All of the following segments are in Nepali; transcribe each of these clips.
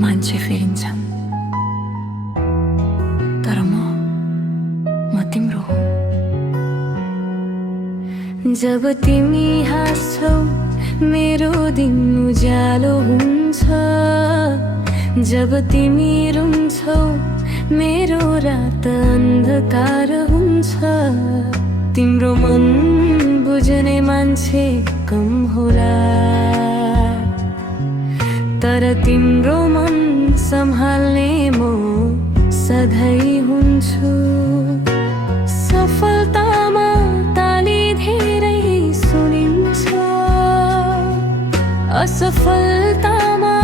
मान्छे फेरिन्छन्, तर म तिम्रो हो। जब तिमी हाँस्छौ मेरो दिन उज्यालो हुन्छ, जब तिमी रुन्छौ मेरो रात अन्धकार हुन्छ। तिम्रो मन बुझ्ने मान्छे कम होला, तर तिम्रो मन सम्हाल्ने म सधैँ हुन्छु। सफलतामा ताली धेरै सुनिन्छ, असफलतामा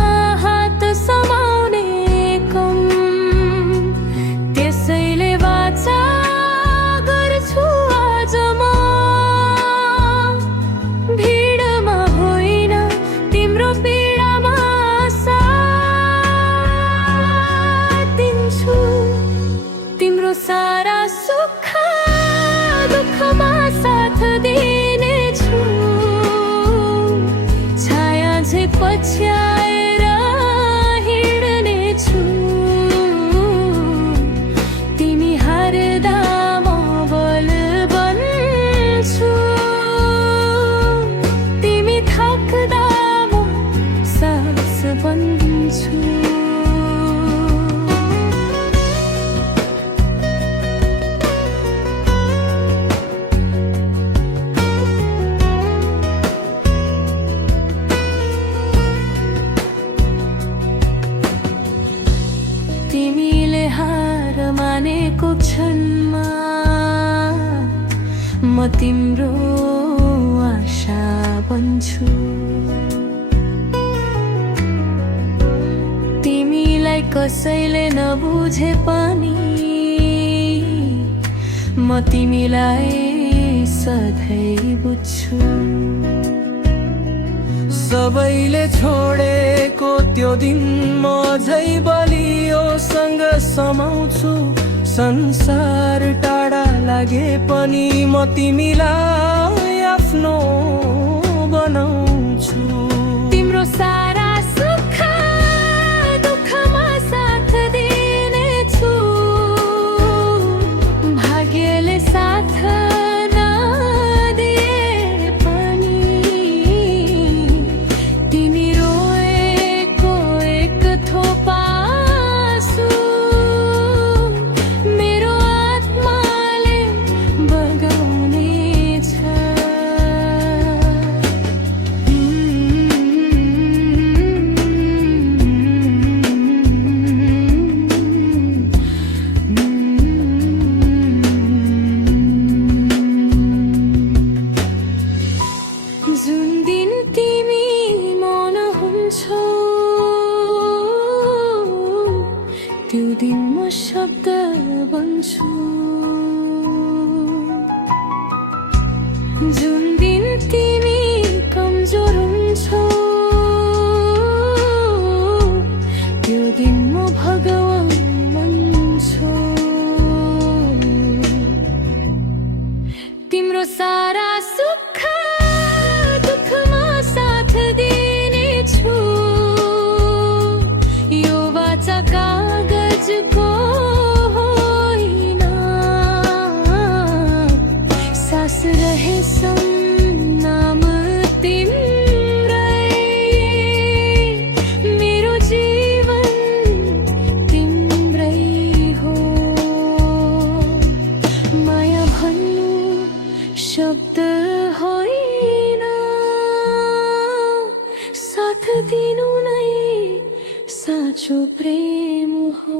हात समाउने कम। त्यसैले वाचा गर्छु आज म, भिडमा होइन तिम्रो पीडामा साथ दिन्छु। तिम्रो सारा सुख दुःखमा साथ दिनेछु, छाया झै पछ्याएर हिँड्नेछु। तिमी हार्दा म बल बन्छु, तिमी थाक्दा म सास बन्छु। तिमीले हार मानेको क्षणमा म तिम्रो आशा बन्छु। तिमीलाई कसैले नबुझे पनि म तिमीलाई सधैँ बुझ्छु। सबैले छोडेको त्यो दिन म झै बलियोसँग समाउँछु। संसार टाढा लागे पनि म तिमीलाई आफ्नो बनाउँछु। तिम्रो सारा सुख दुःखमा साथ दिनेछु, भाग्यले साथ नदिए पनि तिमी रोएको एक थोपा आँसु मेरो आत्माले बगाउनेछ। जुन दिन तिमी मौन हुन्छौ, त्यो दिन म शब्द बन्छु। जुन दिन तिमी कमजोर हुन्छौ, त्यो दिन म भगवान बन्छु। तिम्रो सारा सुख दुःखमा साथ दिनेछु, यो वाचा कागजको होइन, सास रहेसम्म नाम तिम्रै। मेरो जीवन तिम्रै हो, माया भन्नु शब्द होइन, साथ दिनु नै साँचो प्रेम हो।